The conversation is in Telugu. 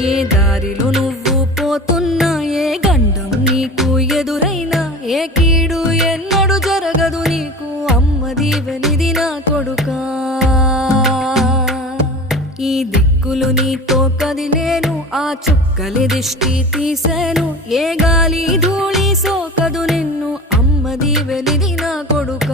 ఏ దారిలో నువ్వు పోతున్నా, ఏ గండం నీకు ఎదురైనా, ఏ కీడు ఎన్నడు జరగదు నీకు, అమ్మ దీవెనిది నా కొడుకా. ఈ దిక్కులు నీతో కదిలేను, ఆ చుక్కలి దిష్టి తీసేను, ఏ గాలి ధూళి సోకదు నిన్ను, అమ్మ దీవెనిది నా కొడుకా.